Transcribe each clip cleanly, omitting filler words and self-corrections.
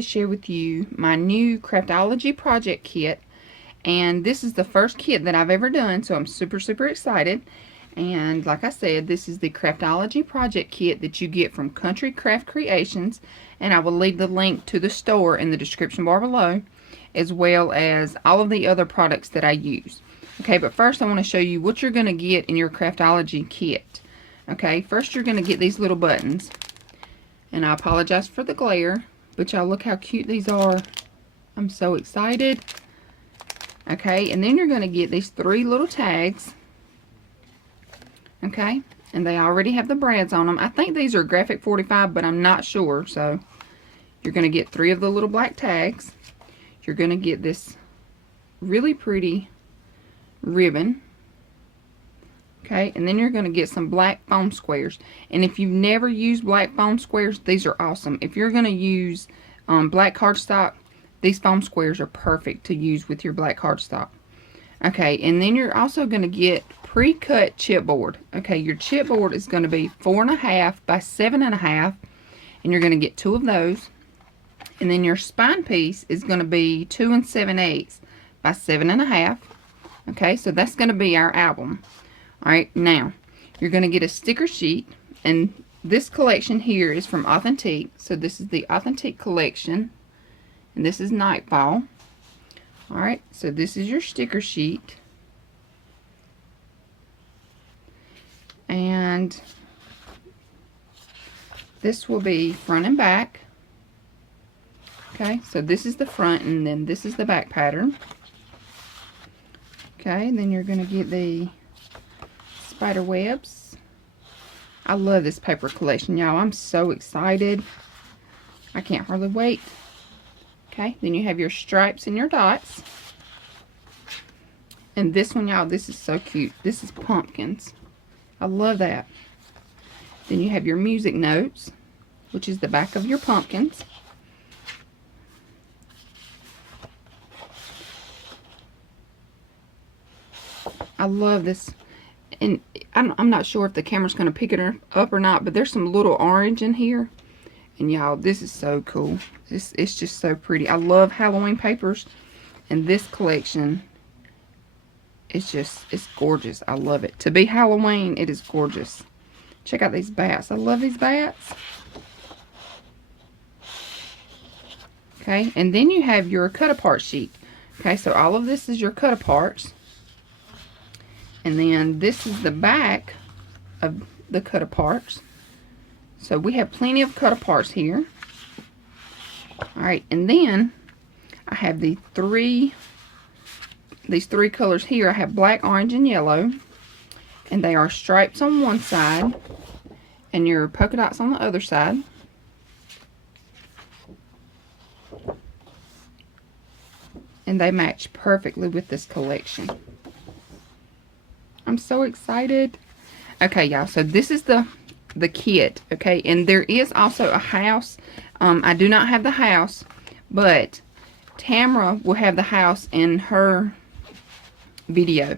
to share with you my new Craftology project kit. And this is the first kit that I've ever done, so I'm super excited. And like I said, this is the Craftology project kit that you get from Country Craft Creations. And I will leave the link to the store in the description bar below, as well as all of the other products that I use. Okay, but first I want to show you what you're going to get in your Craftology kit. Okay, first you're going to get these little buttons. And I apologize for the glare, but y'all look how cute these are. I'm so excited. Okay, and then you're going to get these 3 little tags. Okay, and they already have the brads on them. I think these are graphic 45, but I'm not sure. So you're going to get 3 of the little black tags. You're going to get this really pretty ribbon. Okay, and then you're going to get some black foam squares. And if you've never used black foam squares, these are awesome. If you're going to use black cardstock, these foam squares are perfect to use with your black cardstock. Okay, and then you're also going to get pre-cut chipboard. Okay, your chipboard is going to be 4.5 by 7.5, and you're going to get 2 of those. And then your spine piece is going to be 2 7/8 by 7.5. Okay, so that's going to be our album. Alright, now you're going to get a sticker sheet, and this collection here is from Authentique. So this is the Authentique collection, and this is Nightfall. Alright, so this is your sticker sheet, and this will be front and back. Okay, so this is the front, and then this is the back pattern. Okay, then you're going to get the spider webs. I love this paper collection, y'all. I'm so excited. I can't hardly wait. Okay, then you have your stripes and your dots. And this one, y'all, this is so cute. This is pumpkins. I love that. Then you have your music notes, which is the back of your pumpkins. I love this. And I'm not sure if the camera's going to pick it up or not, but there's some little orange in here. And y'all, this is so cool. It's just so pretty. I love Halloween papers. And this collection is just, it's gorgeous. I love it. To be Halloween, it is gorgeous. Check out these bats. I love these bats. Okay, and then you have your cut-apart sheet. Okay, so all of this is your cut-aparts. And then this is the back of the cut-aparts. So we have plenty of cut-aparts here. Alright, and then I have these three colors here. I have black, orange, and yellow. And they are stripes on one side and your polka dots on the other side. And they match perfectly with this collection. I'm so excited. Okay, y'all, so this is the kit, okay? And there is also a house. I do not have the house, but Tamara will have the house in her video.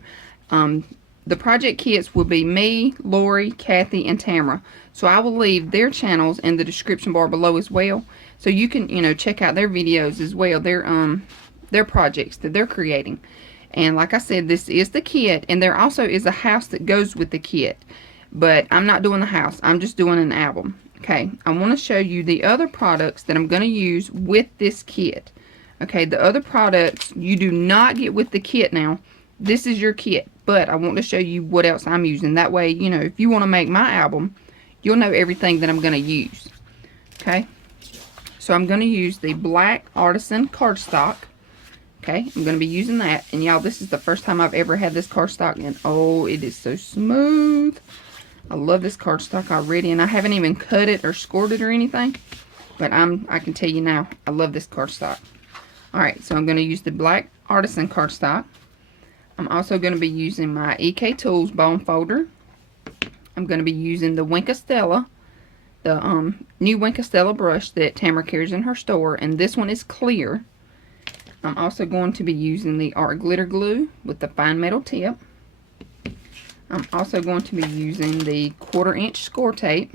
The project kits will be me, Lori, Kathy, and Tamara. So I will leave their channels in the description bar below as well. So you can, you know, check out their videos as well. Their projects that they're creating. And like I said, this is the kit, and there also is a house that goes with the kit. But I'm not doing the house. I'm just doing an album. Okay, I want to show you the other products that I'm going to use with this kit. Okay, the other products you do not get with the kit now. This is your kit, but I want to show you what else I'm using. That way, you know, if you want to make my album, you'll know everything that I'm going to use. Okay, so I'm going to use the black artisan cardstock. Okay, I'm going to be using that. And y'all, this is the first time I've ever had this cardstock. And oh, it is so smooth. I love this cardstock already. And I haven't even cut it or scored it or anything. But I can tell you now, I love this cardstock. Alright, so I'm going to use the black artisan cardstock. I'm also going to be using my EK Tools bone folder. I'm going to be using the Stella. The new Stella brush that Tamara carries in her store. And this one is clear. I'm also going to be using the art glitter glue with the fine metal tip. I'm also going to be using the 1/4 inch score tape.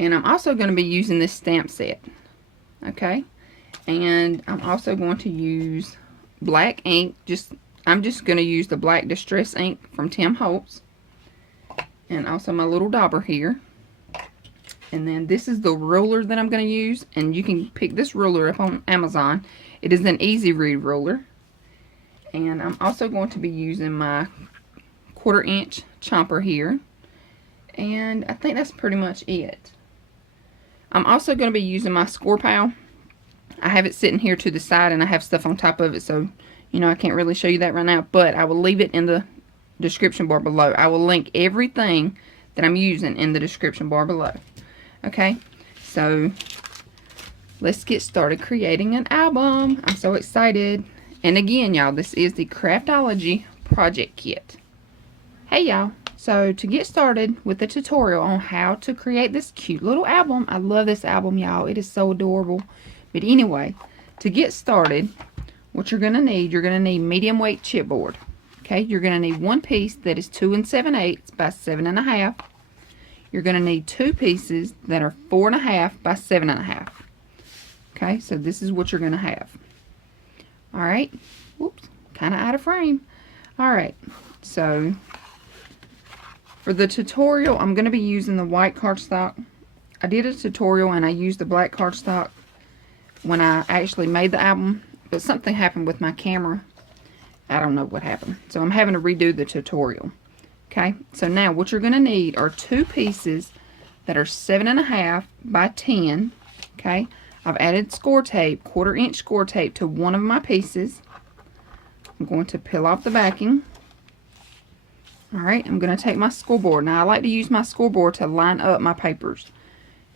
And I'm also going to be using this stamp set. okay? And I'm also going to use black ink. I'm just going to use the black distress ink from Tim Holtz. And also my little dauber here. And then this is the ruler that I'm going to use. And you can pick this ruler up on Amazon. It is an easy read ruler. And I'm also going to be using my 1/4 inch chomper here. And I think that's pretty much it. I'm also going to be using my score pal. I have it sitting here to the side and I have stuff on top of it, so you know I can't really show you that right now, but I will leave it in the description bar below. I will link everything that I'm using in the description bar below. Okay, so let's get started creating an album. I'm so excited. And again, y'all, this is the Craftology project kit. Hey y'all, so to get started with the tutorial on how to create this cute little album, I love this album, y'all. It is so adorable. But anyway, to get started, what you're going to need medium weight chipboard. Okay, you're going to need one piece that is 2 7/8 by 7.5. You're going to need two pieces that are 4.5 by 7.5. Okay, so this is what you're going to have. Alright, whoops, kind of out of frame. Alright, so for the tutorial, I'm going to be using the white cardstock. I did a tutorial and I used the black cardstock when I actually made the album, but something happened with my camera. I don't know what happened, so I'm having to redo the tutorial. Okay, so now what you're going to need are two pieces that are 7.5 by 10. Okay, I've added score tape, 1/4 inch score tape to one of my pieces. I'm going to peel off the backing. Alright, I'm going to take my scoreboard. Now I like to use my scoreboard to line up my papers.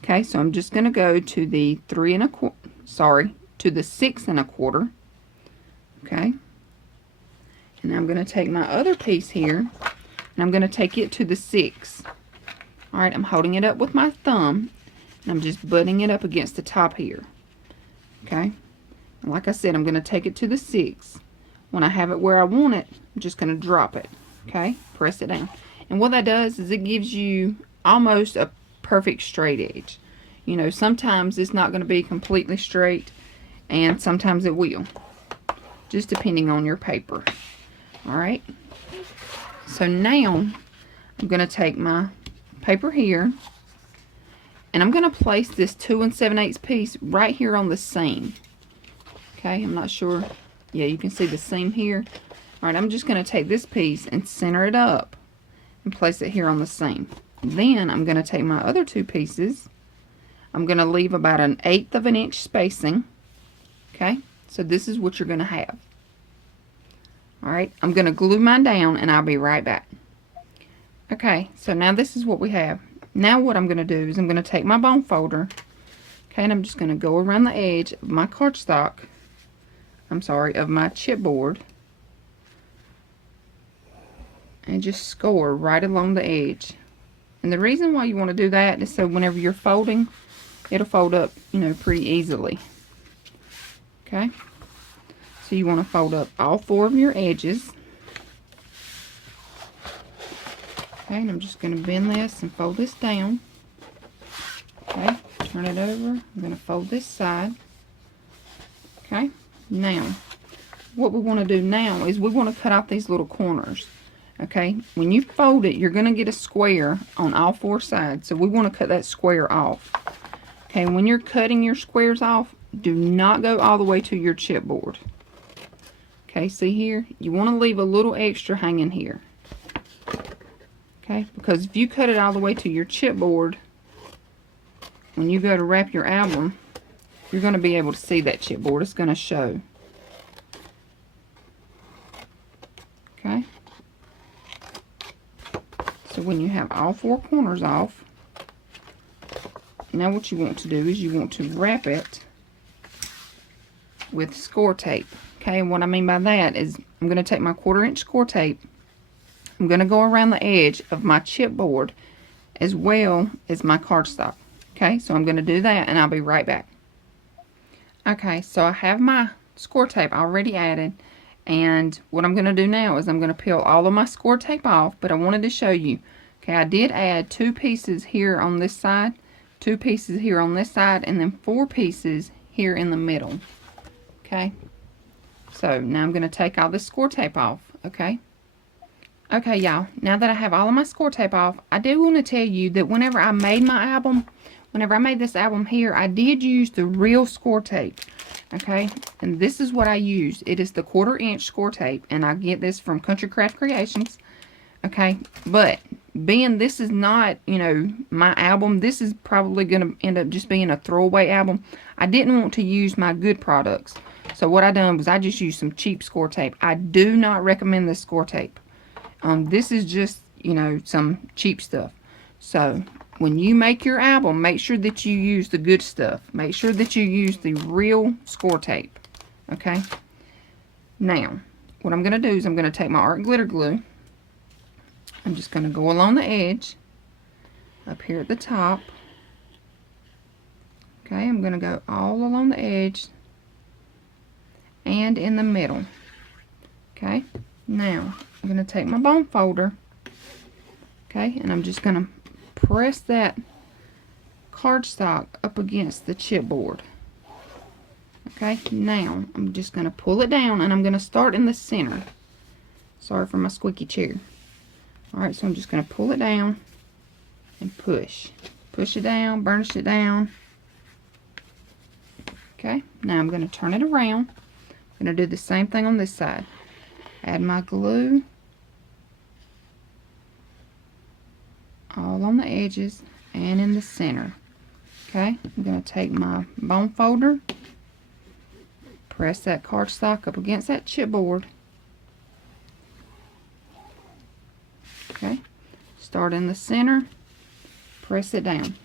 Okay, so I'm just going to go to the 6 1/4. Okay, and I'm going to take my other piece here and I'm going to take it to the 6. Alright, I'm holding it up with my thumb and I'm just butting it up against the top here. Okay, and like I said, I'm going to take it to the 6. When I have it where I want it, I'm just going to drop it. Okay, press it down. And what that does is it gives you almost a perfect straight edge. You know, sometimes it's not going to be completely straight and sometimes it will, just depending on your paper. Alright, so now I'm going to take my paper here and I'm going to place this 2 7/8 piece right here on the seam. Okay, I'm not sure. Yeah, you can see the seam here. Alright, I'm just going to take this piece and center it up and place it here on the seam. Then I'm going to take my other two pieces. I'm going to leave about 1/8 of an inch spacing. Okay, so this is what you're going to have. Alright, I'm going to glue mine down and I'll be right back. Okay, so now this is what we have. Now what I'm going to do is I'm going to take my bone folder. Okay, and I'm just going to go around the edge of my cardstock. Of my chipboard. And just score right along the edge. And the reason why you want to do that is so whenever you're folding, it'll fold up, you know, pretty easily. Okay, so you want to fold up all 4 of your edges. Okay, and I'm just going to bend this and fold this down. Okay, turn it over. I'm going to fold this side. Okay, now what we want to do now is we want to cut out these little corners. Okay, when you fold it, you're going to get a square on all 4 sides, so we want to cut that square off. Okay, when you're cutting your squares off, do not go all the way to your chipboard. Okay, see here? You want to leave a little extra hanging here. Okay, because if you cut it all the way to your chipboard, when you go to wrap your album, you're going to be able to see that chipboard. It's going to show. Okay. So when you have all 4 corners off, now what you want to do is you want to wrap it with score tape. Okay, and what I mean by that is I'm going to take my 1/4 inch score tape. I'm going to go around the edge of my chipboard as well as my cardstock. Okay, so I'm going to do that and I'll be right back. Okay, so I have my score tape already added, and what I'm going to do now is I'm going to peel all of my score tape off, but I wanted to show you. Okay, I did add 2 pieces here on this side, 2 pieces here on this side, and then 4 pieces here in the middle. Okay, so now I'm going to take all this score tape off. Okay, y'all, now that I have all of my score tape off, I do want to tell you that whenever I made my album, whenever I made this album here, I did use the real score tape. Okay, and this is what I used. It is the 1/4 inch score tape, and I get this from Country Craft Creations. Okay, but being this is not, you know, my album, this is probably going to end up just being a throwaway album. I didn't want to use my good products. So what I done was I just used some cheap score tape. I do not recommend this score tape. This is just, you know, some cheap stuff. So when you make your album, make sure that you use the good stuff. Make sure that you use the real score tape. Okay? Now, what I'm going to do is I'm going to take my art glitter glue. I'm just going to go along the edge, up here at the top. Okay, I'm going to go all along the edge and in the middle. Okay, now I'm going to take my bone folder. Okay, and I'm just going to press that cardstock up against the chipboard. Okay, now I'm just going to pull it down, and I'm going to start in the center. Sorry for my squeaky chair. Alright, so I'm just going to pull it down and push. Push it down, burnish it down. Okay, now I'm going to turn it around. I'm going to do the same thing on this side. Add my glue all on the edges and in the center. Okay, I'm going to take my bone folder, press that cardstock up against that chipboard. Okay, start in the center, press it down.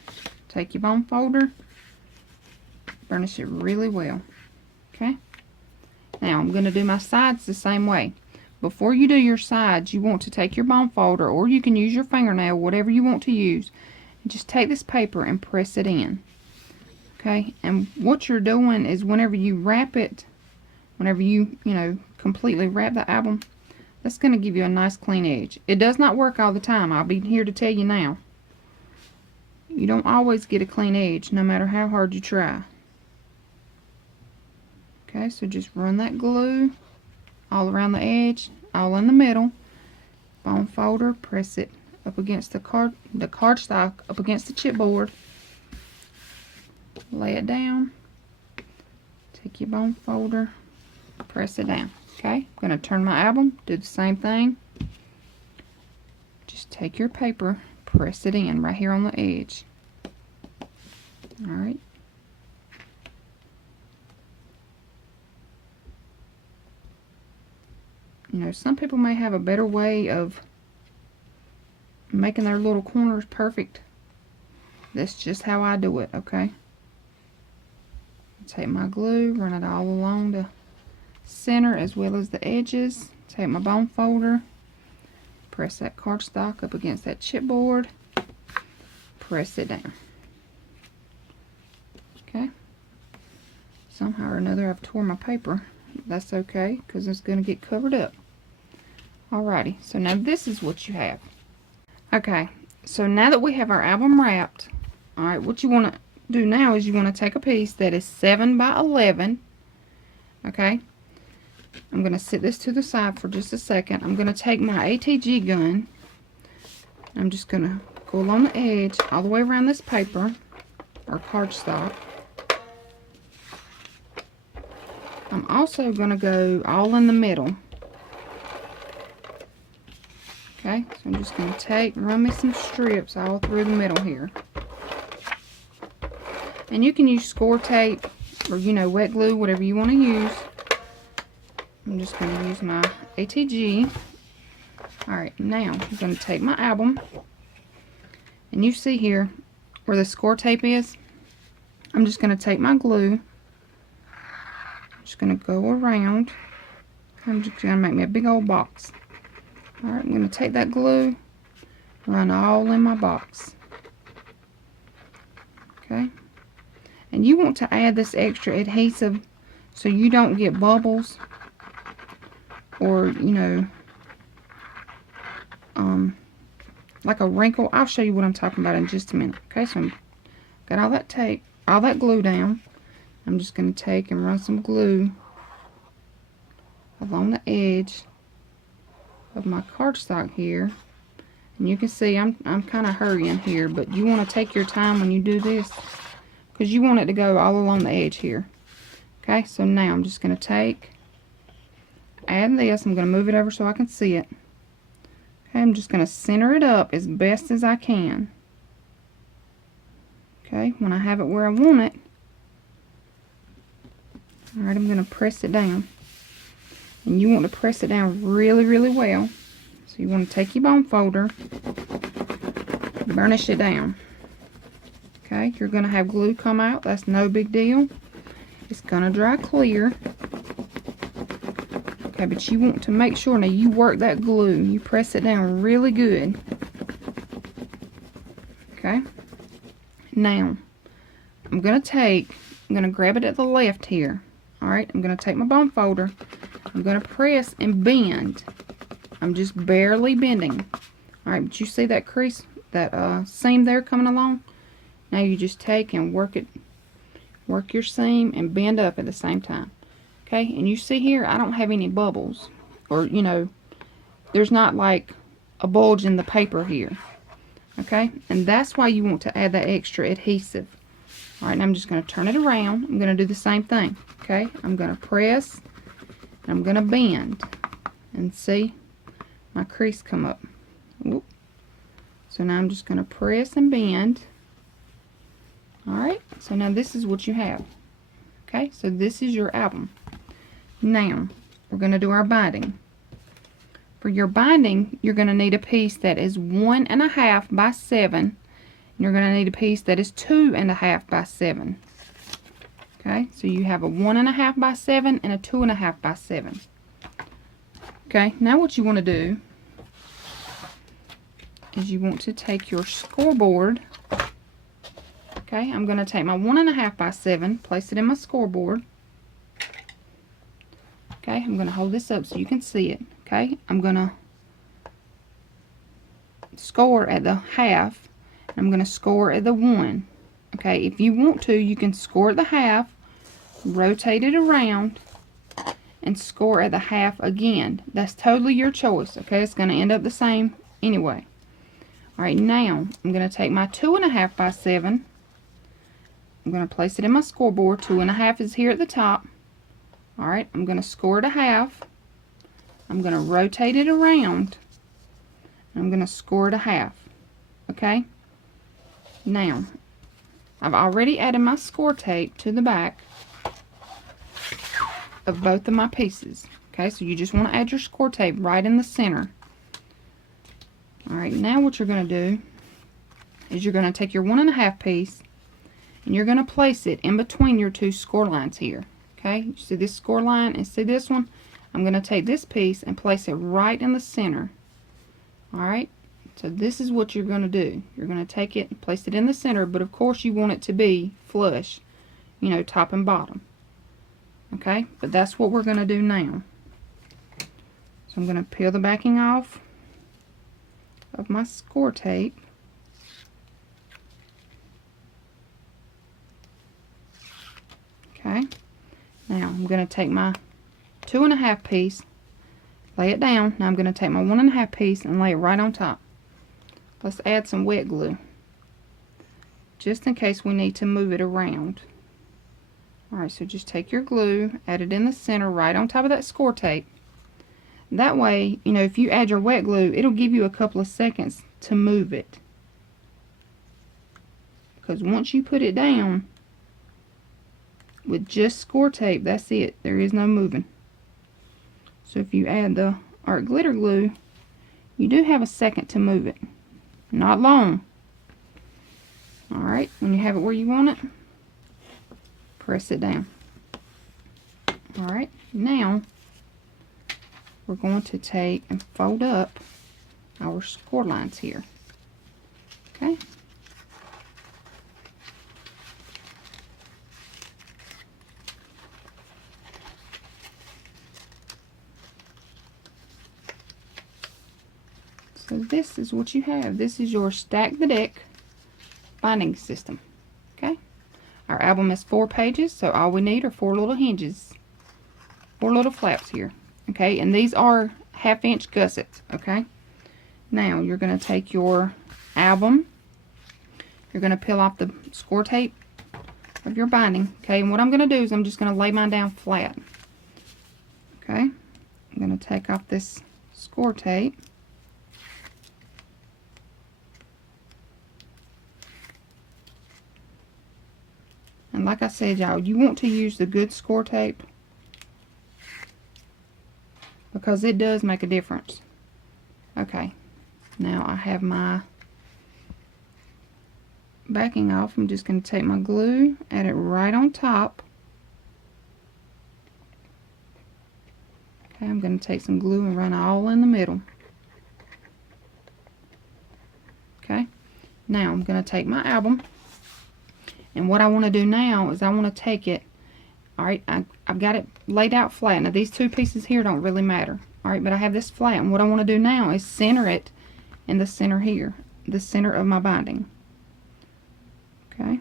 Take your bone folder, burnish it really well. Okay, now I'm going to do my sides the same way. Before you do your sides, you want to take your bone folder, or you can use your fingernail, whatever you want to use, and just take this paper and press it in. Okay, and what you're doing is whenever you wrap it, whenever you completely wrap the album, that's going to give you a nice clean edge. It does not work all the time. I'll be here to tell you now. You don't always get a clean edge, no matter how hard you try. Okay, so just run that glue all around the edge, all in the middle. Bone folder, press it up against the cardstock, up against the chipboard. Lay it down. Take your bone folder, press it down. Okay, I'm going to turn my album, do the same thing. Just take your paper, press it in right here on the edge. Alright. You know, some people may have a better way of making their little corners perfect. That's just how I do it, okay? Take my glue, run it all along the center as well as the edges. Take my bone folder, press that cardstock up against that chipboard, press it down. Okay, somehow or another I've tore my paper. That's okay, because it's going to get covered up. Alrighty, so now this is what you have. Okay, so now that we have our album wrapped, alright, what you want to do now is you want to take a piece that is 7 by 11. Okay, I'm going to set this to the side for just a second. I'm going to take my ATG gun. I'm just going to go along the edge all the way around this paper or cardstock. I'm also going to go all in the middle. Okay, so I'm just going to run me some strips all through the middle here. And you can use score tape or, wet glue, whatever you want to use. I'm just going to use my ATG. Alright, now I'm going to take my album. And you see here where the score tape is. I'm just going to take my glue. I'm just going to go around. I'm just going to make me a big old box. Alright, I'm going to take that glue, run all in my box. Okay. And you want to add this extra adhesive so you don't get bubbles or, like a wrinkle. I'll show you what I'm talking about in just a minute. Okay, so I've got all that tape, all that glue down. I'm just going to take and run some glue along the edge of my cardstock here. And you can see I'm kind of hurrying here, but you want to take your time when you do this because you want it to go all along the edge here. Okay, so now I'm just going to add this. I'm going to move it over so I can see it. Okay, I'm just going to center it up as best as I can. Okay, when I have it where I want it, alright, I'm going to press it down. And you want to press it down really, really well. So you want to take your bone folder, burnish it down. Okay, you're going to have glue come out. That's no big deal. It's going to dry clear. Okay, but you want to make sure now you work that glue. You press it down really good. Okay. Now, I'm going to grab it at the left here. Alright, I'm going to take my bone folder. I'm going to press and bend. I'm just barely bending. Alright, but you see that crease, that seam there coming along? Now you just take and work your seam and bend up at the same time. Okay, and you see here, I don't have any bubbles. Or, you know, there's not like a bulge in the paper here. Okay, and that's why you want to add that extra adhesive. Alright, now I'm just going to turn it around. I'm going to do the same thing. Okay, I'm going to press, and I'm going to bend. And see my crease come up. Whoop. So now I'm just going to press and bend. Alright, so now this is what you have. Okay, so this is your album. Now, we're going to do our binding. For your binding, you're going to need a piece that is 1.5 by 7. And you're going to need a piece that is 2.5 by 7. Okay, so you have a 1.5 by 7 and a 2.5 by 7. Okay, now what you want to do is you want to take your scoreboard. Okay, I'm going to take my 1.5 by 7, place it in my scoreboard. Okay, I'm going to hold this up so you can see it. Okay, I'm going to score at the half. I'm going to score at the 1. Okay, if you want to, you can score at the half, rotate it around, and score at the half again. That's totally your choice. Okay, it's going to end up the same anyway. Alright, now I'm going to take my 2.5 by 7. I'm going to place it in my scoreboard. 2.5 is here at the top. Alright, I'm going to score at a half. I'm going to rotate it around. I'm going to score at a half. Okay? Now, I've already added my score tape to the back of both of my pieces. Okay, so you just want to add your score tape right in the center. Alright, now what you're going to do is you're going to take your 1.5 piece and you're going to place it in between your two score lines here. Okay, you see this score line and see this one? I'm going to take this piece and place it right in the center. Alright, so this is what you're going to do. You're going to take it and place it in the center, but of course you want it to be flush, you know, top and bottom. Okay, but that's what we're going to do now. So I'm going to peel the backing off of my score tape. Okay, now I'm going to take my 2.5 piece, lay it down. Now I'm going to take my 1.5 piece and lay it right on top. Let's add some wet glue, just in case we need to move it around. Alright, so just take your glue, add it in the center right on top of that score tape. That way, you know, if you add your wet glue, it'll give you a couple of seconds to move it. Because once you put it down with just score tape, that's it. There is no moving. So if you add the art glitter glue, you do have a second to move it. Not long. Alright, when you have it where you want it, press it down. Alright, now we're going to take and fold up our score lines here. Okay. So this is what you have. This is your stack the deck binding system. Okay. Our album is 4 pages, so all we need are 4 little hinges. 4 little flaps here. Okay, and these are 1/2 inch gussets. Okay, now you're going to take your album. You're going to peel off the score tape of your binding. Okay, and what I'm going to do is I'm just going to lay mine down flat. Okay, I'm going to take off this score tape. And like I said, y'all, you want to use the good score tape because it does make a difference. Okay, now I have my backing off. I'm just going to take my glue, add it right on top. Okay, I'm going to take some glue and run all in the middle. Okay, now I'm going to take my album, and what I want to do now is I want to take it. Alright, I've got it laid out flat. Now these 2 pieces here don't really matter. Alright, but I have this flat, and what I want to do now is center it in the center here, the center of my binding. Okay.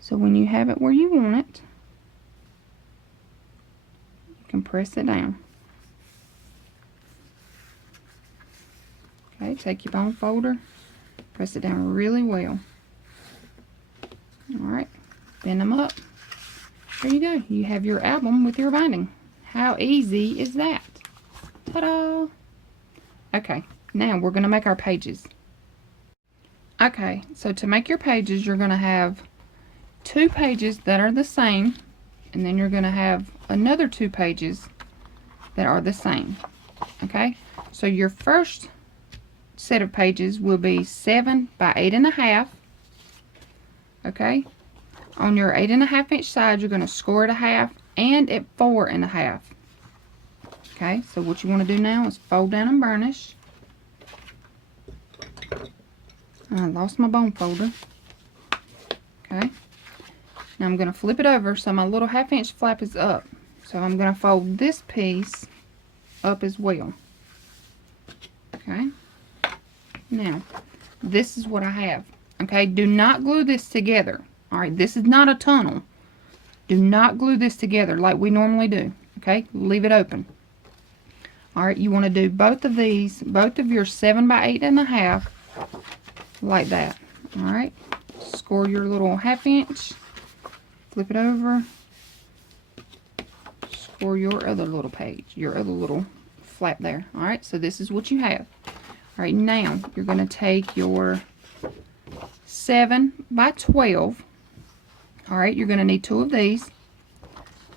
So when you have it where you want it, you can press it down. Okay, take your bone folder, press it down really well. Alright, bend them up. There you go. You have your album with your binding. How easy is that? Ta-da! Okay, now we're going to make our pages. Okay, so to make your pages, you're going to have 2 pages that are the same, and then you're going to have another 2 pages that are the same. Okay, so your first set of pages will be 7 by 8.5. Okay, on your 8.5 inch side, you're going to score it a half and at 4.5. Okay, so what you want to do now is fold down and burnish. I lost my bone folder. Okay, now I'm going to flip it over so my little 1/2 inch flap is up. So I'm going to fold this piece up as well. Okay, now this is what I have. Okay, do not glue this together. Alright, this is not a tunnel. Do not glue this together like we normally do. Okay, leave it open. Alright, you want to do both of these, both of your 7 by 8.5, like that. Alright, score your little 1/2 inch, flip it over, score your other little page, your other little flap there. Alright, so this is what you have. Alright, now you're going to take your 7 by 12. Alright, you're going to need 2 of these.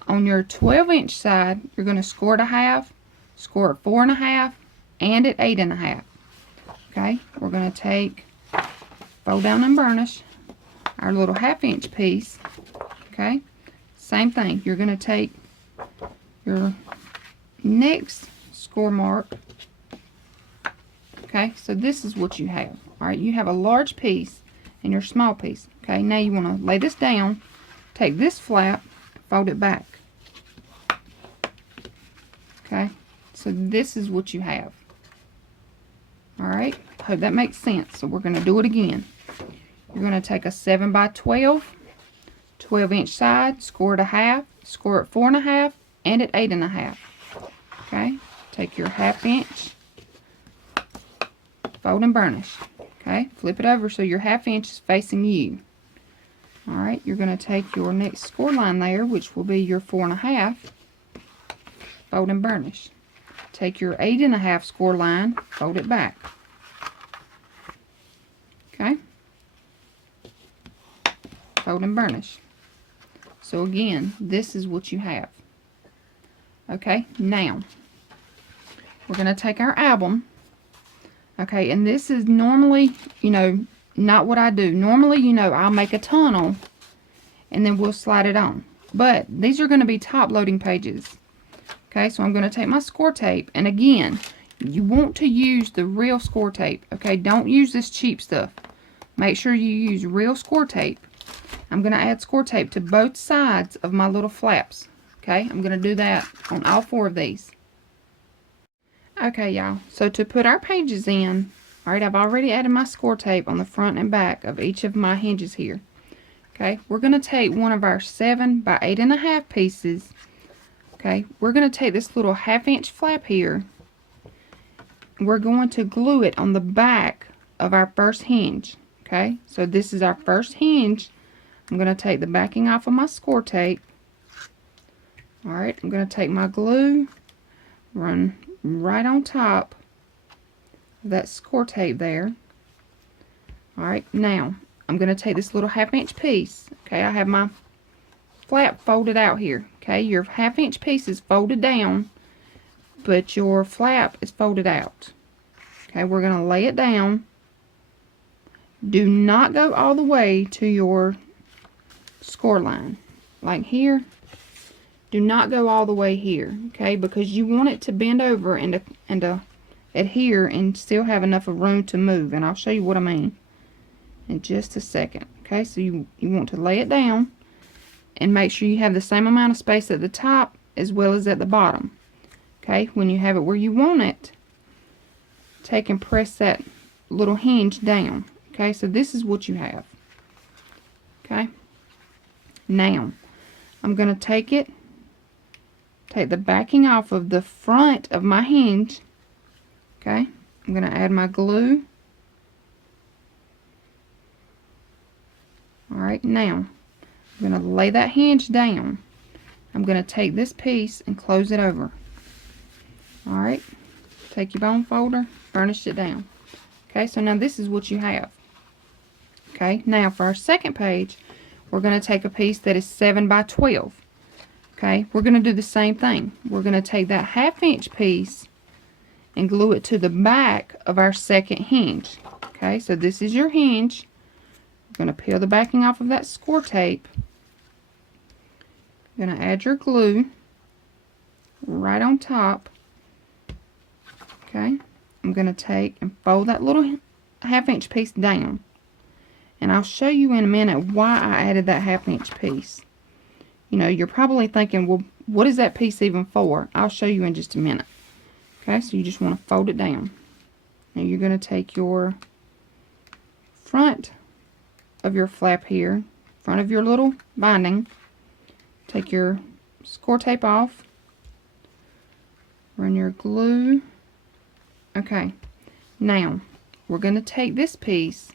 On your 12 inch side, you're going to score it a half, score it 4.5, and at 8.5. Okay, we're going to take, fold down and burnish our little 1/2 inch piece. Okay, same thing. You're going to take your next score mark. Okay, so this is what you have. Alright, you have a large piece and your small piece. Okay, now you want to lay this down, take this flap, fold it back. Okay, so this is what you have. Alright, hope that makes sense. So we're going to do it again. You're going to take a 7 by 12, 12 inch side, score it a half, score it 4.5, and at 8.5. Okay, take your 1/2 inch, fold and burnish. Okay, flip it over so your 1/2 inch is facing you. Alright, you're going to take your next score line there, which will be your 4.5, fold and burnish. Take your 8.5 score line, fold it back. Okay, fold and burnish. So again, this is what you have. Okay, now we're going to take our album. Okay, and this is normally, you know, not what I do. Normally, you know, I'll make a tunnel and then we'll slide it on. But these are going to be top loading pages. Okay, so I'm going to take my score tape, and again, you want to use the real score tape. Okay, don't use this cheap stuff. Make sure you use real score tape. I'm going to add score tape to both sides of my little flaps. Okay, I'm going to do that on all 4 of these. Okay, y'all, so to put our pages in, Alright, I've already added my score tape on the front and back of each of my hinges here. Okay, we're going to take one of our 7 by 8.5 pieces. Okay, we're going to take this little 1/2 inch flap here. We're going to glue it on the back of our first hinge. Okay, so this is our first hinge. I'm going to take the backing off of my score tape. Alright, I'm going to take my glue, run right on top of that score tape there. Alright, now I'm going to take this little 1/2 inch piece. Okay, I have my flap folded out here. Okay, your 1/2 inch piece is folded down, but your flap is folded out. Okay, we're going to lay it down. Do not go all the way to your score line. Like here, do not go all the way here, okay, because you want it to bend over and to adhere and still have enough of room to move, and I'll show you what I mean in just a second. Okay, so you want to lay it down and make sure you have the same amount of space at the top as well as at the bottom. Okay, when you have it where you want it, take and press that little hinge down. Okay, so this is what you have. Okay, now I'm going to take the backing off of the front of my hinge. Okay, I'm going to add my glue. Alright, now I'm going to lay that hinge down. I'm going to take this piece and close it over. Alright, take your bone folder, burnish it down. Okay, so now this is what you have. Okay, now for our second page, we're going to take a piece that is 7 by 12. Okay, we're going to do the same thing. We're going to take that 1/2 inch piece and glue it to the back of our second hinge. Okay, so this is your hinge. You're going to peel the backing off of that score tape. You're going to add your glue right on top. Okay, I'm going to take and fold that little 1/2 inch piece down. And I'll show you in a minute why I added that 1/2 inch piece. You know, you're probably thinking, well, what is that piece even for? I'll show you in just a minute. Okay, so you just want to fold it down. Now you're going to take your front of your flap here, front of your little binding, take your score tape off, run your glue. Okay, now we're going to take this piece.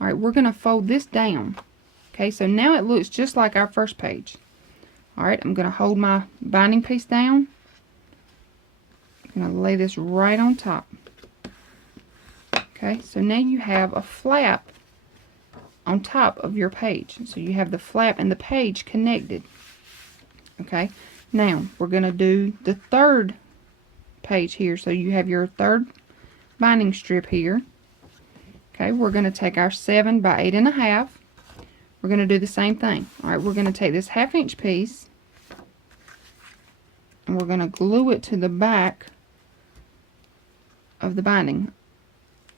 Alright, we're going to fold this down. Okay, so now it looks just like our first page. Alright, I'm going to hold my binding piece down. I'm going to lay this right on top. Okay, so now you have a flap on top of your page. So you have the flap and the page connected. Okay, now we're going to do the third page here. So you have your third binding strip here. Okay, we're going to take our 7 by 8.5. We're going to do the same thing. Alright, we're going to take this 1/2 inch piece and we're going to glue it to the back of the binding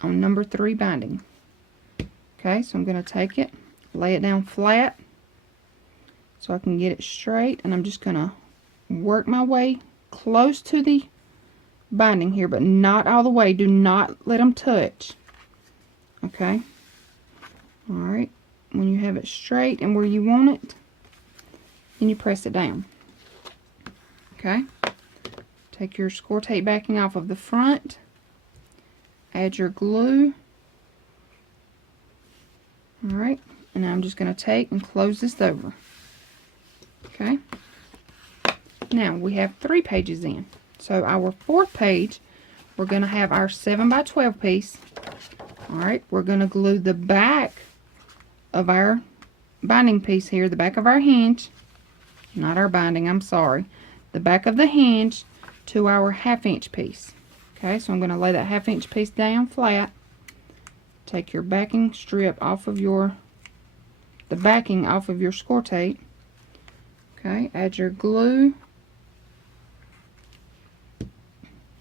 on number 3 binding. Okay, so I'm going to take it, lay it down flat so I can get it straight, and I'm just going to work my way close to the binding here, but not all the way. Do not let them touch. Okay, alright, when you have it straight and where you want it, then you press it down. Okay, take your score tape backing off of the front, add your glue. Alright, and I'm just going to take and close this over. Okay, now we have 3 pages in. So our 4th page, we're going to have our 7 by 12 piece. Alright, we're going to glue the back of our binding piece here, the back of our hinge, not our binding, I'm sorry, the back of the hinge to our 1/2 inch piece. Okay, so I'm going to lay that 1/2 inch piece down flat. Take your backing strip off of the backing off of your score tape. Okay, add your glue.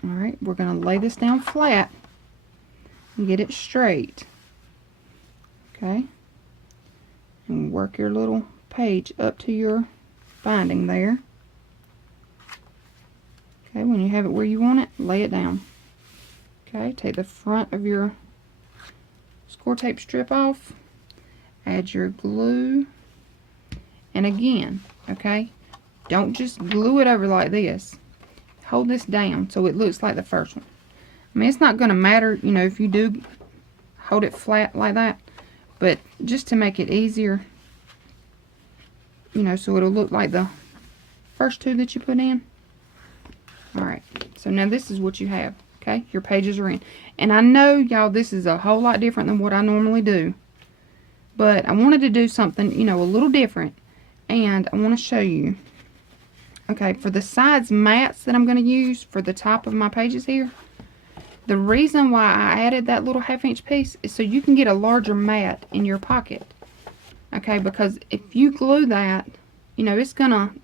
Alright, we're going to lay this down flat and get it straight. Okay, and work your little page up to your binding there. Okay, when you have it where you want it, lay it down. Okay, take the front of your score tape strip off, add your glue, and again, okay, don't just glue it over like this. Hold this down so it looks like the first one. I mean, it's not going to matter, you know, if you do hold it flat like that, but just to make it easier, you know, so it'll look like the first two that you put in. Alright, so now this is what you have, okay? Your pages are in. And I know, y'all, this is a whole lot different than what I normally do, but I wanted to do something, you know, a little different, and I want to show you. Okay, for the sides mats that I'm going to use for the top of my pages here, the reason why I added that little 1/2 inch piece is so you can get a larger mat in your pocket. Okay, because if you glue that, you know,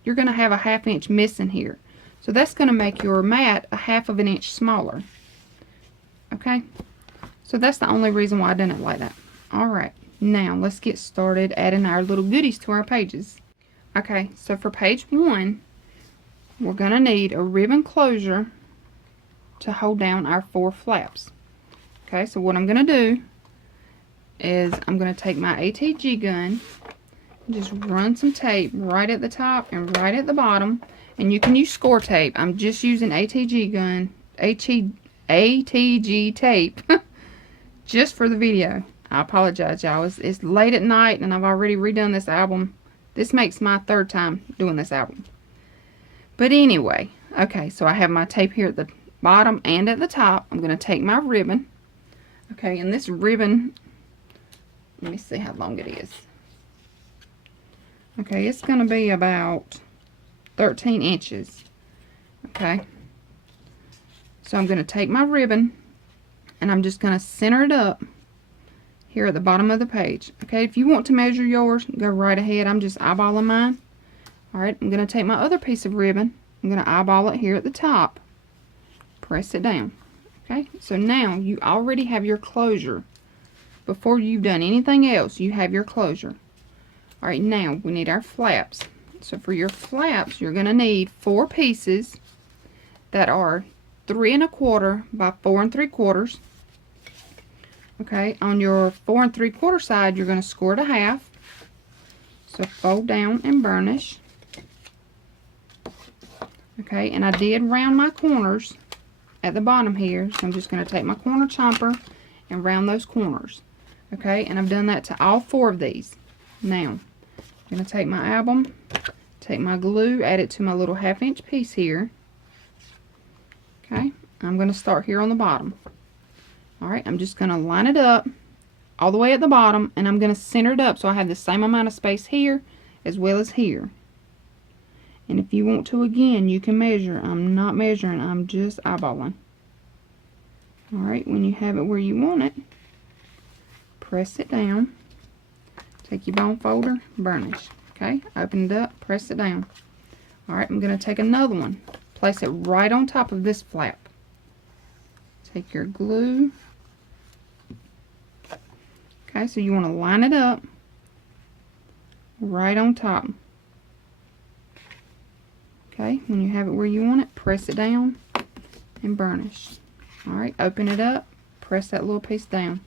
you're gonna have a 1/2 inch missing here. So that's gonna make your mat a 1/2 inch smaller. Okay, so that's the only reason why I done it like that. Alright, now let's get started adding our little goodies to our pages. Okay, so for page 1, we're gonna need a ribbon closure to hold down our 4 flaps. Okay, so what I'm gonna do is I'm gonna take my ATG gun and just run some tape right at the top and right at the bottom, and you can use score tape. I'm just using ATG tape just for the video. I apologize, y'all. It's late at night and I've already redone this album. This makes my 3rd time doing this album. But anyway, okay, so I have my tape here at the bottom and at the top. I'm going to take my ribbon. Okay, and this ribbon, let me see how long it is. Okay, it's going to be about 13 inches. Okay, so I'm going to take my ribbon and I'm just going to center it up here at the bottom of the page. Okay, if you want to measure yours, go right ahead. I'm just eyeballing mine. Alright, I'm going to take my other piece of ribbon. I'm going to eyeball it here at the top. Press it down. Okay, so now you already have your closure. Before you've done anything else, you have your closure. Alright, now we need our flaps. So for your flaps, you're going to need 4 pieces that are 3 1/4 by 4 3/4. Okay, on your 4 3/4 side, you're going to score it a 1/2. So fold down and burnish. Okay, and I did round my corners at the bottom here, so I'm just going to take my corner chomper and round those corners. Okay, and I've done that to all 4 of these. Now, I'm going to take my album, take my glue, add it to my little 1/2 inch piece here. Okay, I'm going to start here on the bottom. Alright, I'm just going to line it up all the way at the bottom, and I'm going to center it up so I have the same amount of space here as well as here. And if you want to, again, you can measure. I'm not measuring, I'm just eyeballing. Alright, when you have it where you want it, press it down. Take your bone folder, burnish. Okay, open it up, press it down. Alright, I'm going to take another one. Place it right on top of this flap. Take your glue. Okay, so you want to line it up right on top. Okay, when you have it where you want it, press it down and burnish. Alright, open it up, press that little piece down.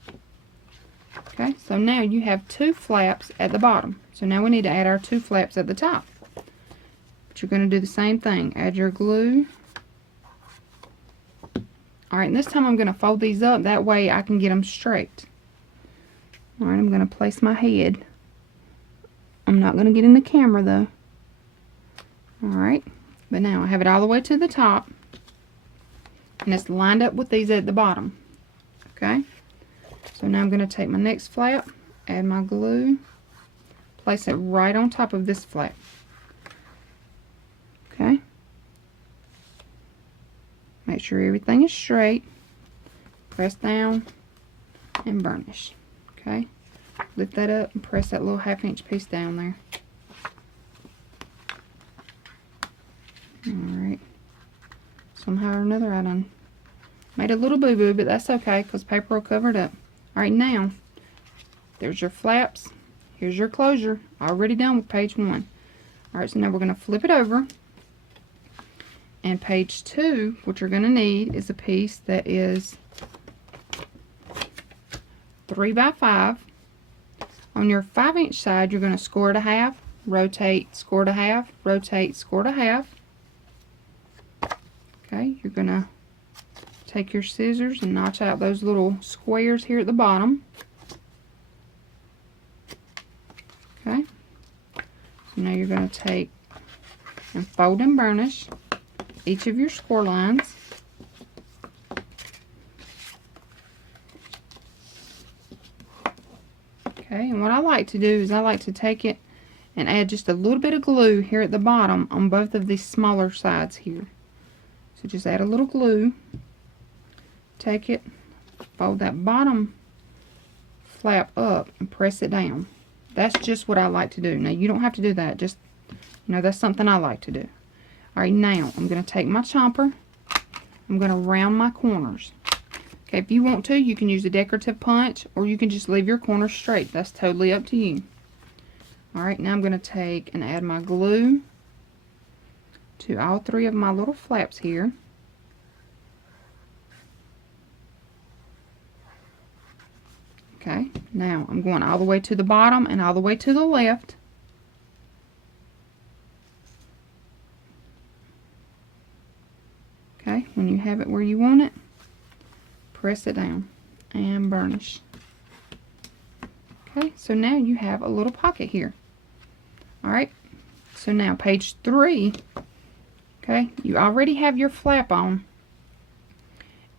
Okay, so now you have 2 flaps at the bottom. So now we need to add our 2 flaps at the top. But you're going to do the same thing. Add your glue. Alright, and this time I'm going to fold these up, that way I can get them straight. Alright, I'm going to place my head. I'm not going to get in the camera though. Alright, but now I have it all the way to the top, and it's lined up with these at the bottom. Okay, so now I'm going to take my next flap, add my glue, place it right on top of this flap. Okay, make sure everything is straight, press down and burnish. Okay, lift that up and press that little 1/2 inch piece down there. Alright, somehow or another I done made a little boo-boo, but that's okay because paper will cover it up. Alright, now there's your flaps, here's your closure, already done with page 1. Alright, so now we're going to flip it over, and page 2, what you're going to need is a piece that is 3 by 5. On your 5-inch side, you're going to score it a half, rotate, score it a half, rotate, score it a half. Okay, you're going to take your scissors and notch out those little squares here at the bottom. Okay, so now you're going to take and fold and burnish each of your score lines. Okay, and what I like to do is I like to take it and add just a little bit of glue here at the bottom on both of these smaller sides here. So just add a little glue, take it, fold that bottom flap up and press it down. That's just what I like to do. Now you don't have to do that, just, you know, that's something I like to do. Alright, now I'm going to take my chomper, I'm going to round my corners. Okay, if you want to, you can use a decorative punch, or you can just leave your corners straight. That's totally up to you. Alright, now I'm going to take and add my glue to all 3 of my little flaps here. Okay, now I'm going all the way to the bottom and all the way to the left. Okay, when you have it where you want it, press it down and burnish. Okay, so now you have a little pocket here. Alright, so now page 3, okay, you already have your flap on.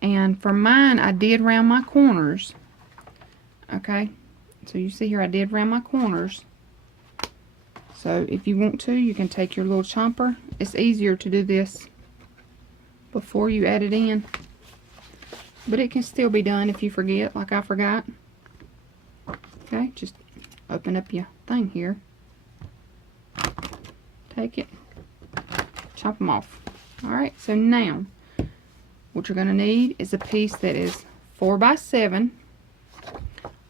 And for mine, I did round my corners. Okay, so you see here I did round my corners. So if you want to, you can take your little chomper. It's easier to do this before you add it in, but it can still be done if you forget, like I forgot. Okay, just open up your thing here, take it, chop them off. Alright, so now what you're going to need is a piece that is 4 by 7.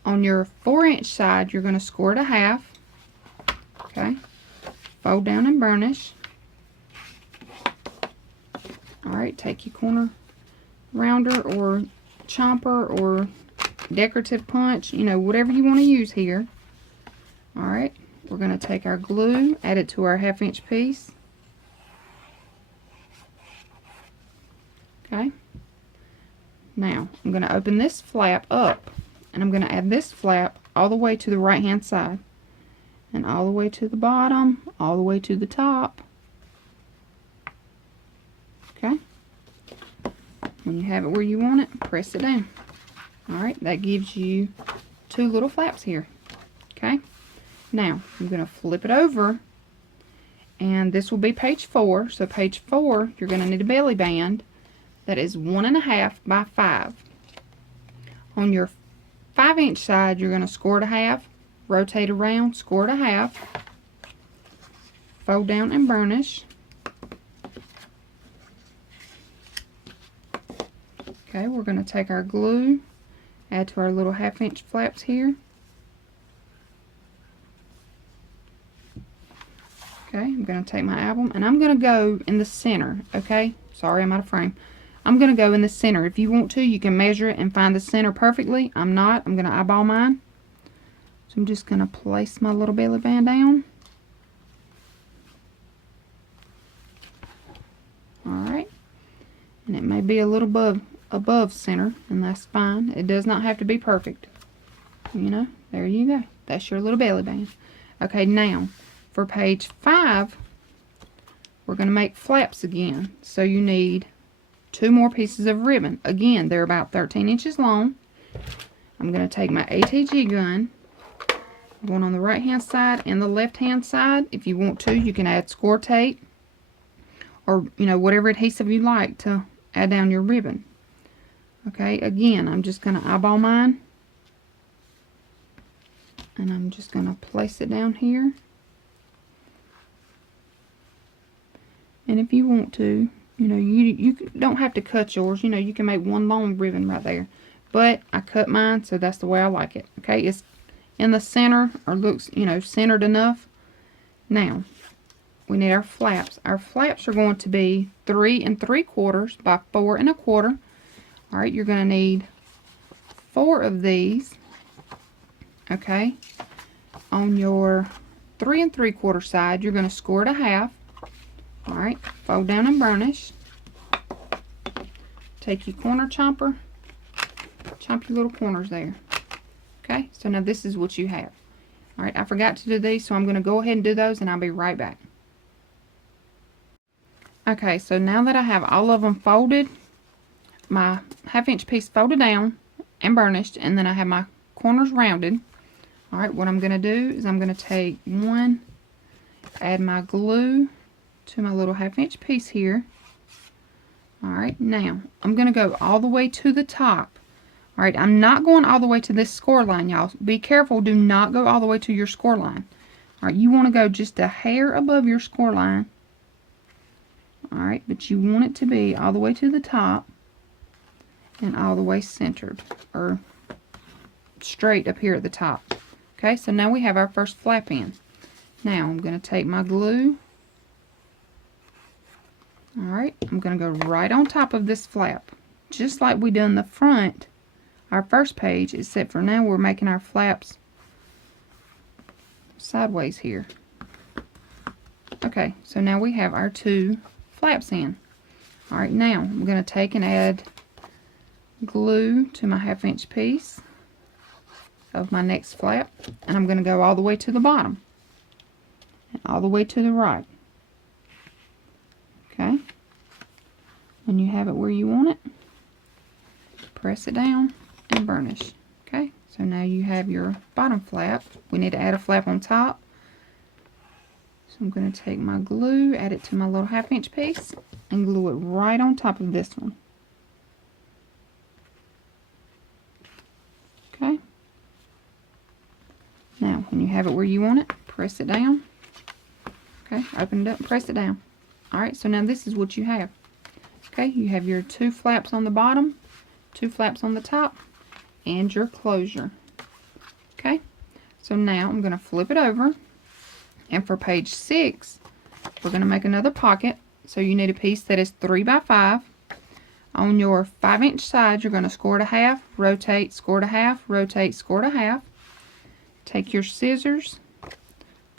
On your 4-inch side, you're going to score it a half. Okay, fold down and burnish. Alright, take your corner rounder or chomper or decorative punch, you know, whatever you want to use here. Alright, we're going to take our glue, add it to our 1/2-inch piece. Okay, now I'm going to open this flap up, and I'm going to add this flap all the way to the right hand side, and all the way to the bottom, all the way to the top. Okay, when you have it where you want it, press it down. Alright, that gives you 2 little flaps here. Okay, now I'm going to flip it over, and this will be page 4. So page 4, you're going to need a belly band that is 1.5 by 5. On your 5-inch side, you're going to score it a half, rotate around, score it a half, fold down and burnish. Okay, we're going to take our glue, add to our little 1/2-inch flaps here. Okay, I'm going to take my album, and I'm going to go in the center. Okay, sorry, I'm out of frame. I'm going to go in the center. If you want to, you can measure it and find the center perfectly. I'm not. I'm going to eyeball mine. So I'm just going to place my little belly band down. Alright. And it may be a little above center, and that's fine. It does not have to be perfect. You know, there you go. That's your little belly band. Okay, now for page 5, we're going to make flaps again. So you need 2 more pieces of ribbon. Again, they're about 13 inches long. I'm going to take my ATG gun, one on the right hand side and the left hand side. If you want to, you can add score tape, or, you know, whatever adhesive you like to add down your ribbon. Okay, again, I'm just going to eyeball mine, and I'm just going to place it down here. And if you want to, you know, you don't have to cut yours. You know, you can make one long ribbon right there. But I cut mine, so that's the way I like it. Okay, it's in the center, or looks, you know, centered enough. Now, we need our flaps. Our flaps are going to be 3 3/4 by 4 1/4. Alright, you're going to need 4 of these. okay? On your 3 3/4 side, you're going to score it a half. All right, fold down and burnish. Take your corner chomper, chomp your little corners there. Okay, so now this is what you have. All right, I forgot to do these, so I'm going to go ahead and do those, and I'll be right back. Okay, so now that I have all of them folded, my 1/2 inch piece folded down and burnished, and then I have my corners rounded. All right, what I'm going to do is I'm going to take one, add my glue to my little 1/2 inch piece here. All right, now I'm going to go all the way to the top. All right, I'm not going all the way to this score line, y'all. Be careful, do not go all the way to your score line. All right, you want to go just a hair above your score line. All right, but you want it to be all the way to the top and all the way centered, or straight up here at the top. Okay, so now we have our first flap in. Now I'm going to take my glue. All right, I'm going to go right on top of this flap, just like we done the front, our first page, except for now we're making our flaps sideways here. Okay, so now we have our 2 flaps in. All right, now I'm going to take and add glue to my 1/2 inch piece of my next flap, and I'm going to go all the way to the bottom and all the way to the right. Okay, when you have it where you want it, press it down and burnish. Okay, so now you have your bottom flap. We need to add a flap on top, so I'm going to take my glue, add it to my little 1/2 inch piece, and glue it right on top of this one. Okay, now when you have it where you want it, press it down. Okay, open it up, press it down. Alright, so now this is what you have. Okay, you have your 2 flaps on the bottom, 2 flaps on the top, and your closure. Okay, so now I'm going to flip it over, and for page 6, we're going to make another pocket. So you need a piece that is 3 by 5. On your 5 inch side, you're going to score it a half, rotate, score it a half, rotate, score it a half. Take your scissors,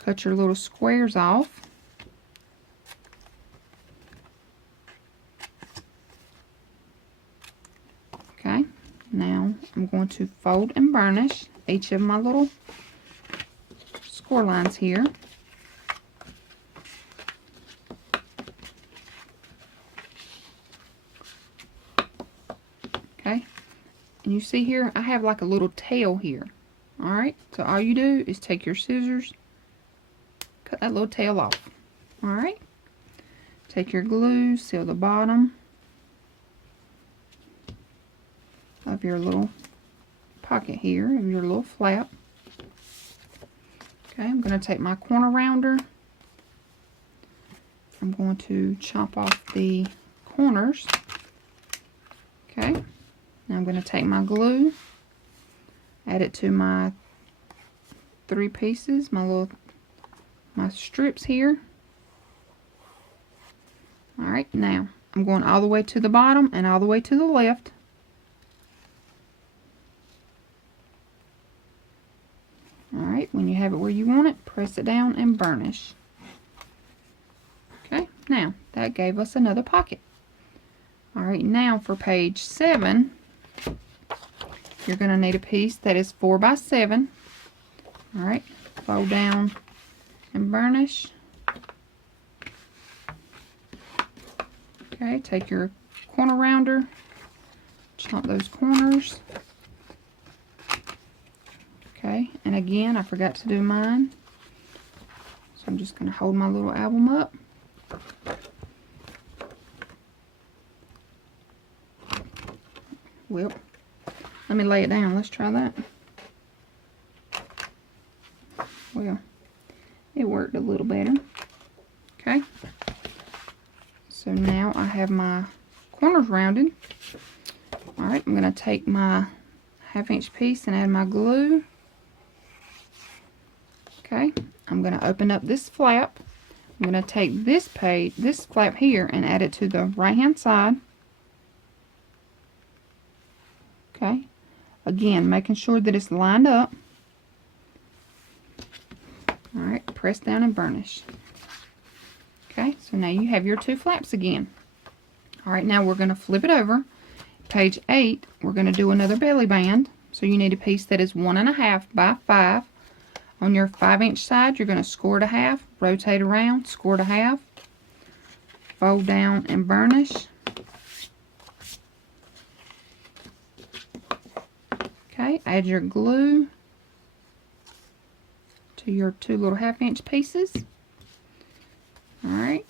cut your little squares off. Okay, now I'm going to fold and burnish each of my little score lines here. Okay, and you see here I have like a little tail here. Alright, so all you do is take your scissors, cut that little tail off. Alright, take your glue, seal the bottom of your little pocket here, of your little flap. Okay, I'm going to take my corner rounder. I'm going to chop off the corners. Okay, now I'm going to take my glue, add it to my 3 pieces, my strips here. Alright, now I'm going all the way to the bottom and all the way to the left. Alright, when you have it where you want it, press it down and burnish. Okay, now that gave us another pocket. Alright, now for page 7, you're going to need a piece that is 4 by 7. Alright, fold down and burnish. Okay, take your corner rounder, chop those corners. Okay, and again, I forgot to do mine. So I'm just going to hold my little album up. Well, let me lay it down. Let's try that. Well, it worked a little better. Okay. So now I have my corners rounded. Alright, I'm going to take my 1/2 inch piece and add my glue. Okay, I'm going to open up this flap. I'm going to take this flap here, and add it to the right hand side. Okay, again, making sure that it's lined up. Alright, press down and burnish. Okay, so now you have your 2 flaps again. Alright, now we're going to flip it over. Page 8, we're going to do another belly band. So you need a piece that is 1.5 by 5. On your 5-inch side, you're going to score it a half, rotate around, score it a half, fold down and burnish. Okay, add your glue to your 2 little 1/2-inch pieces. Alright,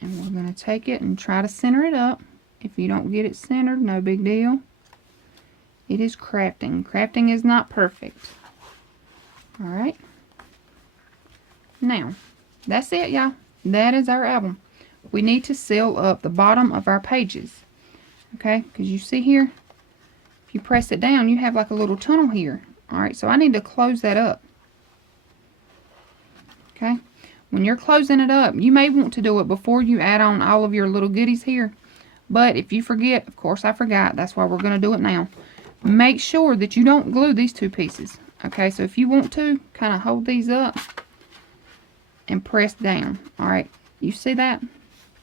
and we're going to take it and try to center it up. If you don't get it centered, no big deal. It is crafting. Crafting is not perfect. Alright. Now, that's it, y'all. That is our album. We need to seal up the bottom of our pages. Okay, because you see here, if you press it down, you have like a little tunnel here. Alright, so I need to close that up. Okay, when you're closing it up, you may want to do it before you add on all of your little goodies here. But if you forget, of course I forgot, that's why we're going to do it now. Make sure that you don't glue these 2 pieces. Okay, so if you want to, kind of hold these up and press down. Alright, you see that?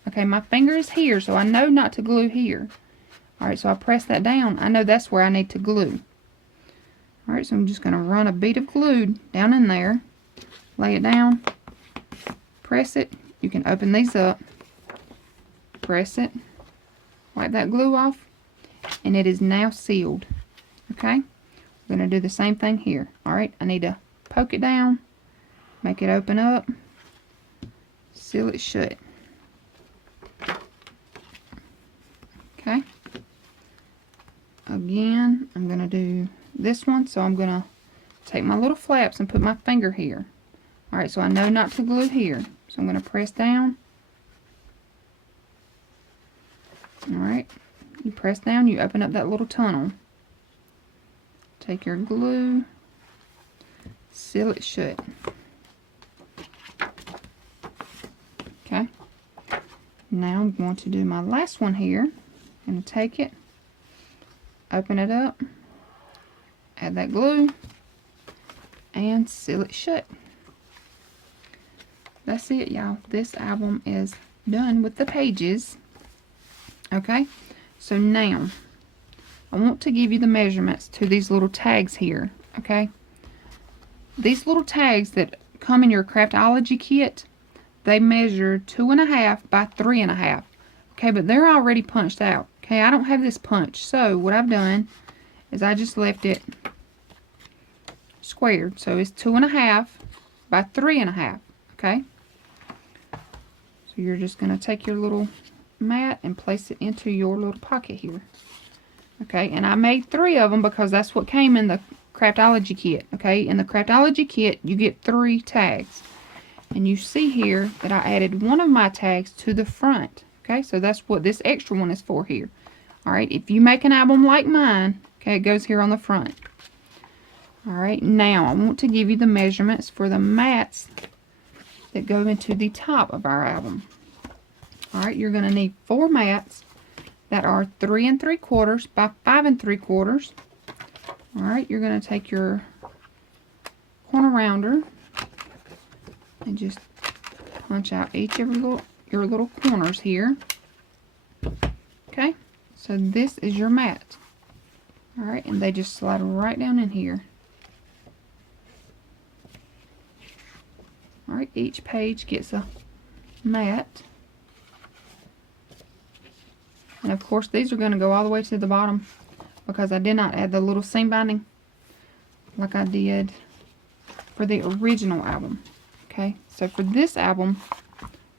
Okay, my finger is here, so I know not to glue here. Alright, so I press that down. I know that's where I need to glue. Alright, so I'm just going to run a bead of glue down in there. Lay it down. Press it. You can open these up. Press it. Wipe that glue off. And it is now sealed. Okay? We're going to do the same thing here. Alright, I need to poke it down. Make it open up. Seal it shut. Okay? Again, I'm going to do this one. So I'm going to take my little flaps and put my finger here. Alright, so I know not to glue here. So I'm going to press down. Alright, you press down, you open up that little tunnel. Take your glue, seal it shut. Okay, now I'm going to do my last one here. I'm going to take it, open it up, add that glue, and seal it shut. That's it, y'all. This album is done with the pages. Okay, so now I want to give you the measurements to these little tags here. Okay, these little tags that come in your Craftology kit, they measure 2.5 by 3.5. Okay, but they're already punched out. Okay, I don't have this punched, so what I've done is I just left it squared. So it's 2.5 by 3.5. Okay, so you're just going to take your little mat and place it into your little pocket here. Okay, and I made 3 of them because that's what came in the Craftology kit. Okay, in the Craftology kit you get 3 tags, and you see here that I added one of my tags to the front. Okay, so that's what this extra one is for here. Alright, if you make an album like mine, okay, it goes here on the front. Alright, now I want to give you the measurements for the mats that go into the top of our album. Alright, you're going to need 4 mats that are 3 3/4 by 5 3/4. Alright, you're going to take your corner rounder and just punch out each of your little corners here. Okay, so this is your mat. Alright, and they just slide right down in here. Alright, each page gets a mat. And of course these are going to go all the way to the bottom because I did not add the little seam binding like I did for the original album. Okay, so for this album,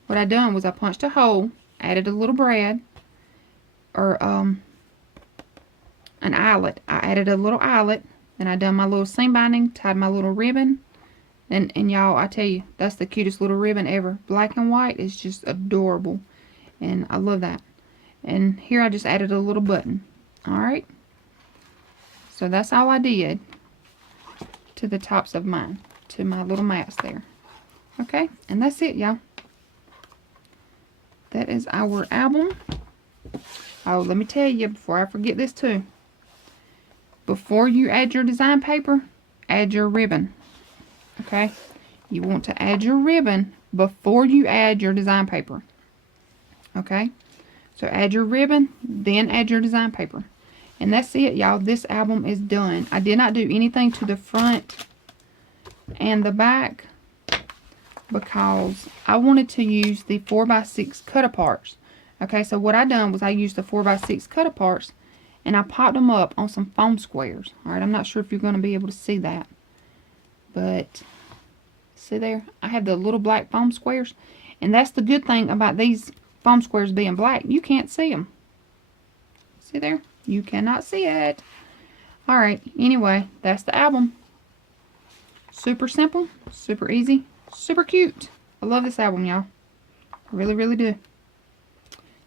what I done was I punched a hole, added a little brad, or an eyelet. I added a little eyelet, then I done my little seam binding, tied my little ribbon, and y'all, I tell you, that's the cutest little ribbon ever. Black and white is just adorable, and I love that. And here I just added a little button. Alright, so that's all I did to the tops of mine, to my little mats there. Okay, and that's it, y'all. That is our album. Oh, let me tell you before I forget this too. Before you add your design paper, add your ribbon. Okay, you want to add your ribbon before you add your design paper. Okay? So add your ribbon, then add your design paper. And that's it, y'all. This album is done. I did not do anything to the front and the back because I wanted to use the 4x6 cut-aparts. Okay, so what I done was I used the 4x6 cut-aparts and I popped them up on some foam squares. Alright, I'm not sure if you're going to be able to see that. But, see there? I have the little black foam squares. And that's the good thing about these foam squares being black. You can't see them. See there? You cannot see it. Alright, anyway, that's the album. Super simple, super easy, super cute. I love this album, y'all. I really, really do.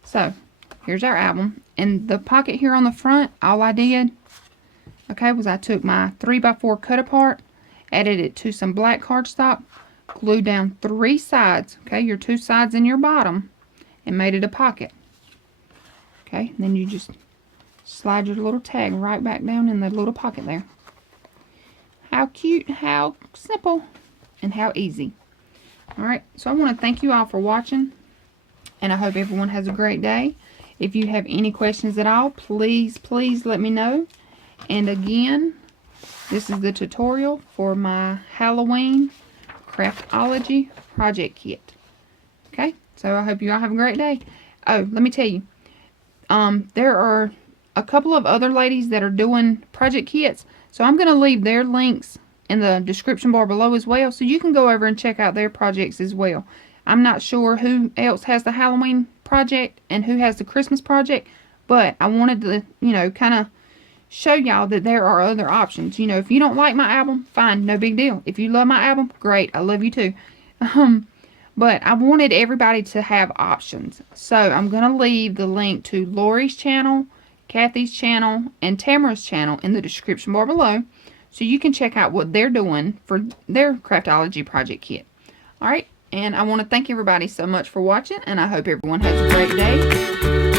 So, here's our album. And the pocket here on the front, all I did, okay, was I took my 3x4 cut apart, added it to some black cardstock, glued down 3 sides, okay, your 2 sides and your bottom, and made it a pocket. Okay, and then you just slide your little tag right back down in the little pocket there. How cute, how simple, and how easy. Alright, so I want to thank you all for watching, and I hope everyone has a great day. If you have any questions at all, please, please let me know. And again, this is the tutorial for my Halloween Craftology project kit. Okay, so I hope you all have a great day. Oh, let me tell you, there are a couple of other ladies that are doing project kits, so I'm going to leave their links in the description bar below as well, so you can go over and check out their projects as well. I'm not sure who else has the Halloween project and who has the Christmas project, but I wanted to, you know, kind of show y'all that there are other options. You know, if you don't like my album, fine, no big deal. If you love my album, great, I love you too. But I wanted everybody to have options. So I'm going to leave the link to Lori's channel, Kathy's channel, and Tamara's channel in the description bar below, so you can check out what they're doing for their Craftology project kit. Alright, and I want to thank everybody so much for watching, and I hope everyone has a great day.